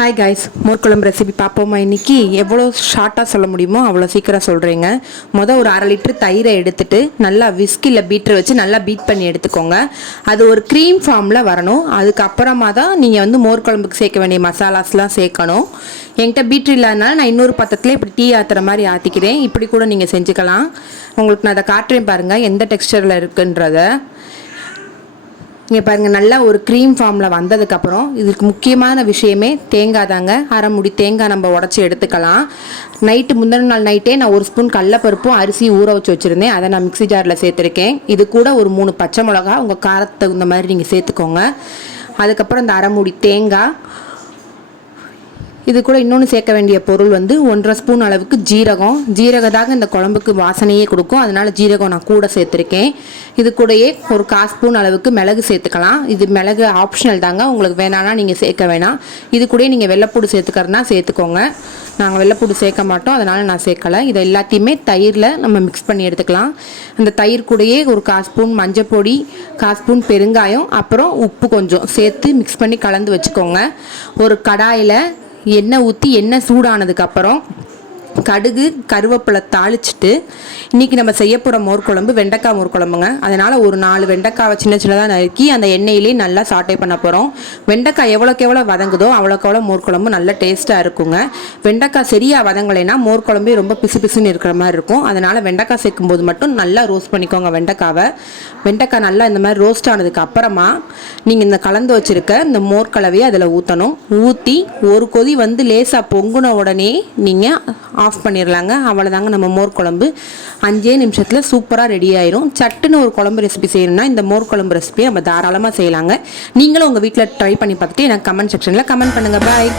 Hi guys, மோர்க்குழம்பு recipe பார்ப்போமா? இன்றைக்கி எவ்வளோ ஷார்ட்டாக சொல்ல முடியுமோ அவ்வளோ சீக்கிரம் சொல்கிறேங்க. ஒரு 1/2 லிட்டர் தயிரை எடுத்துட்டு நல்லா விஸ்கியில் பீட்டர் வச்சு நல்லா பீட் பண்ணி எடுத்துக்கோங்க. அது ஒரு க்ரீம் ஃபார்மில் வரணும். அதுக்கப்புறமா தான் நீங்கள் மோர்க்குழம்புக்கு சேர்க்க வேண்டிய மசாலாஸ்லாம் சேர்க்கணும். என்கிட்ட பீட்ரு இல்லாதனால நான் இன்னொரு பத்தத்தில் இப்படி டீ ஆற்றுற மாதிரி ஆற்றிக்கிறேன். இப்படி கூட நீங்கள் செஞ்சுக்கலாம். உங்களுக்கு நான் அதை காட்டுறேன் பாருங்கள் எந்த டெக்ஸ்டரில் இருக்குன்றத. இங்கே பாருங்கள், நல்லா ஒரு க்ரீம் ஃபார்மில் வந்ததுக்கப்புறம் இதுக்கு முக்கியமான விஷயமே தேங்காய் தாங்க. அரை முடி தேங்காய் நம்ம உடச்சி எடுத்துக்கலாம். முந்தின நாள் நைட்டே நான் 1 ஸ்பூன் கடலப்பருப்பும் அரிசி ஊற வச்சு வச்சுருந்தேன். அதை நான் மிக்ஸி ஜாரில் சேர்த்துருக்கேன். இது கூட ஒரு 3 பச்சை மிளகா உங்கள் காரத்துக்கு தகுந்த மாதிரி நீங்கள் சேர்த்துக்கோங்க. அதுக்கப்புறம் இந்த அரை முடி தேங்காய், இது கூட இன்னொன்று சேர்க்க வேண்டிய பொருள் 1.5 ஸ்பூன் அளவுக்கு ஜீரகம் தாங்க இந்த குழம்புக்கு வாசனையே கொடுக்கும். அதனால் ஜீரகம் நான் கூட சேர்த்துருக்கேன். இது கூடயே ஒரு 1/4 ஸ்பூன் அளவுக்கு மிளகு சேர்த்துக்கலாம். இது மிளகு ஆப்ஷனல் தாங்க, உங்களுக்கு வேணான்னா நீங்கள் சேர்க்க வேணாம். இது கூட நீங்கள் வெள்ளைப்பூடு சேர்த்துக்கிறதுனா சேர்த்துக்கோங்க. நாங்கள் வெள்ளைப்பூடு சேர்க்க மாட்டோம், அதனால் நான் சேர்க்கலை. இதை எல்லாத்தையுமே தயிரில் நம்ம மிக்ஸ் பண்ணி எடுத்துக்கலாம். அந்த தயிர் கூடயே ஒரு 1/4 ஸ்பூன் மஞ்சள் பொடி, 1/4 ஸ்பூன் பெருங்காயம், அப்புறம் உப்பு கொஞ்சம் சேர்த்து மிக்ஸ் பண்ணி கலந்து வச்சுக்கோங்க. ஒரு கடாயில் எண்ணெய் ஊற்றி எண்ணெய் சூடானதுக்கப்புறம் கடுகு கருவேப்பிலை தாளிச்சிட்டு, இன்றைக்கி நம்ம செய்ய போகிற மோர்க்குழம்பு வெண்டைக்காய் மோர்க்குழம்புங்க. அதனால் ஒரு 4 வெண்டைக்காவை சின்ன சின்னதாக நறுக்கி அந்த எண்ணெயிலே நல்லா சாட்டை பண்ண போகிறோம். வெண்டைக்காய் எவ்வளோக்கு எவ்வளோ வதங்குதோ அவ்வளோக்கு எவ்வளோ மோர்க்குழம்பு நல்லா டேஸ்ட்டாக இருக்குங்க. வெண்டைக்காய் சரியாக வதங்கலைன்னா மோர்க்குழம்பே ரொம்ப பிசு பிசுன்னு இருக்கிற மாதிரி இருக்கும். அதனால் வெண்டைக்காய் சேர்க்கும்போது மட்டும் நல்லா ரோஸ்ட் பண்ணிக்கோங்க வெண்டைக்காவை. வெண்டைக்காய் நல்லா இந்த மாதிரி ரோஸ்ட் ஆனதுக்கு அப்புறமா நீங்கள் இந்த கலந்து வச்சுருக்க இந்த மோர்க்கலவையை அதில் ஊற்றணும். ஊற்றி ஒரு கொதி லேசாக பொங்குன உடனே நீங்கள் ஆஃப் பண்ணிடலாங்க. அவ்வளோதாங்க, நம்ம மோர் குழம்பு 5 நிமிஷத்தில் சூப்பராக ரெடி ஆயிரும். சட்டுன்னு ஒரு குழம்பு ரெசிபி செய்யணும்னா இந்த மோர் குழம்பு ரெசிபியை நம்ம தாராளமாக செய்யலாங்க. நீங்களும் உங்கள் வீட்டில் ட்ரை பண்ணி பார்த்துட்டு எனக்கு கமெண்ட் செக்ஷனில் கமெண்ட் பண்ணுங்கள். பாய்.